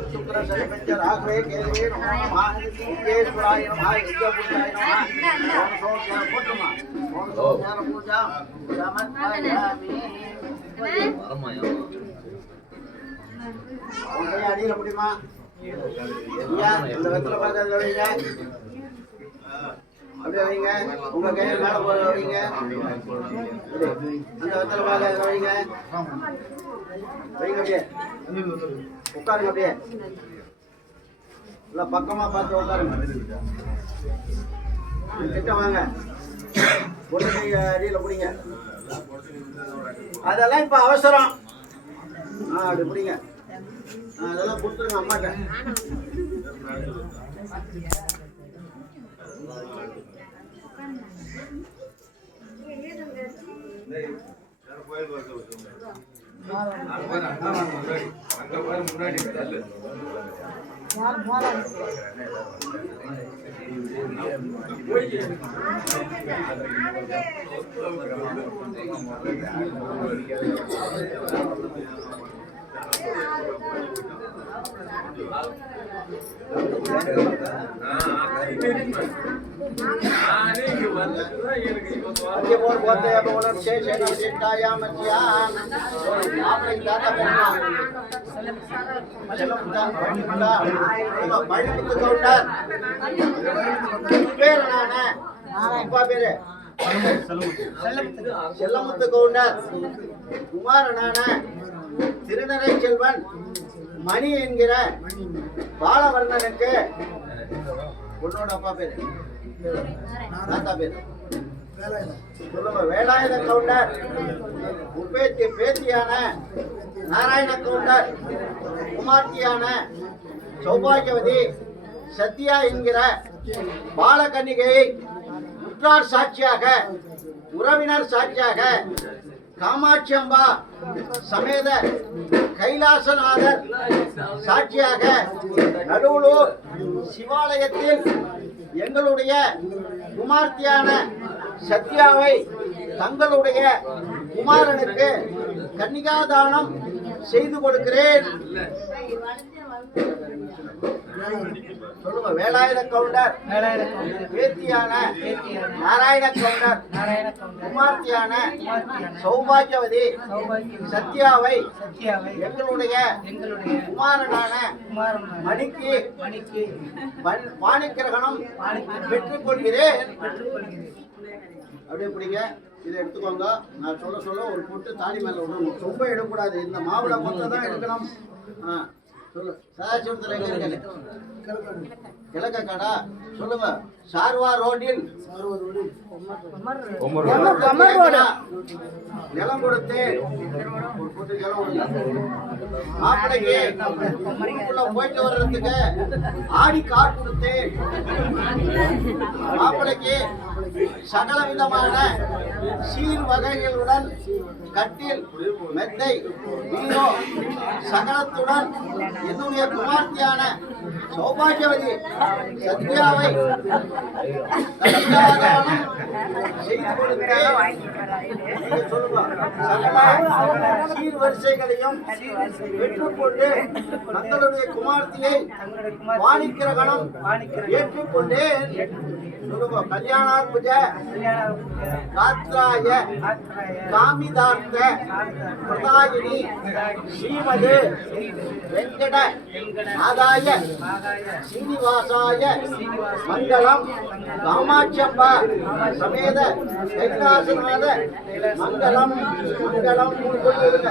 ராகவே கேதுவே நமோ மகேஸ்வராய நமோ வித்யாபுத்தாய நமோ போட்டுமா பூஜா சமர்ப்பயாமி அடியில முடியுமா இந்த வெத்தலை பார்க்கறது வைங்க அப்படியே வைங்க உங்க கையில் மேல போற வைங்க அந்த வெத்தலை பார்க்கறது வைங்க வைங்க அப்படியே உட்காருங்க அப்படியே இல்ல பக்கமா பார்த்து உட்காருங்க கிட்ட வாங்க ஒன்று அடியில் பிடிங்க அதெல்லாம் இப்ப அவசரம் அப்படி பிடிங்க அதெல்லாம் கொடுத்துருங்க அம்மாட்ட செல்லமுத்து கவுண்டர் குமாரனான திருநரை செல்வன் மணி என்கிற பாலவர்ணனுக்கு உன்னோட அப்பா பேரு தாத்தா பேரு சொல்லுங்க. வேலாயுத கவுண்டர் பேத்தியான நாராயண கவுண்டர் குமார்த்தியான சௌபாகியவதி சத்யா என்கிற பாலகன்னிகையை உற்றார் சாட்சியாக உறவினர் சாட்சியாக காமாட்சி அம்பா சமேத கைலாசநாதர் சாட்சியாக நடுவலூர் சிவாலயத்தில் எங்களுடைய குமார்த்தியான சத்யாவை தங்களுடைய குமாரனுக்கு கன்னிகாதானம் செய்து கொடுக்கிறேன். சொல்லுங்க. வேலாயுத கவுண்டர் பேத்தியான நாராயண கவுண்டர் குமார்த்தியான சௌபாகியவதி சத்யாவை எங்களுடைய குமாரனான மணிக்கு பாணிக்கிரகணம் பெற்றுக் கொள்கிறேன். அப்படியே பிடிங்க. இதை எடுத்துக்கோங்க. நான் சொல்ல ஒரு பொட்டு தாலி மேல விடணும். ரொம்ப எடுக்கக்கூடாது. இந்த மாவுளை மொத்தம் தான் எடுக்கணும். சொல்லு. சதாசிவத்தில் எங்க இருக்கு? கிழக்க கடா. சொல்லுங்க. சார்வா ரோடில் நிலம் கொடுத்து மாப்பிளைக்கு போயிட்டு வர்றதுக்கு ஆடி கார் கொடுத்து மாப்பிளைக்கு சகல விதமான சீர் வகைகளுடன் கட்டில் மெத்தை வீரோ சகலத்துடன் என்னுடைய குமார்த்தியான சௌபாகியவதி சத்யாவை செய்து கொடுத்து சகல சீர்வரிசைகளையும் பெற்றுக்கொண்டு தங்களுடைய குமார்த்தியை வாணிக்கிரகணம் ஏற்றுக்கொண்டு கல்யாணார்புஜ காத்ராய காமிதார்த்த பிரதாயினி ஸ்ரீமது வெங்கட ஆதாய ஸ்ரீனிவாசாய மங்களம் காமாட்சம்பா சமேத கைலாசநாத மங்களம் மங்களம் சொல்லிருங்க.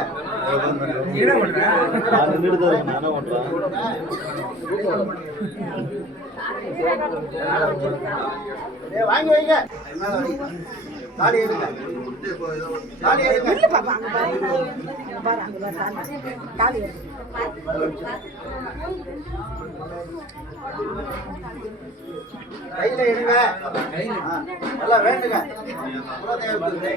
வாங்கி வைங்க. தாலி எடுங்க. தாலி எடுங்க. கையில எடுங்க. நல்லா வேண்டுங்க. குலதெய்வத்துக்கு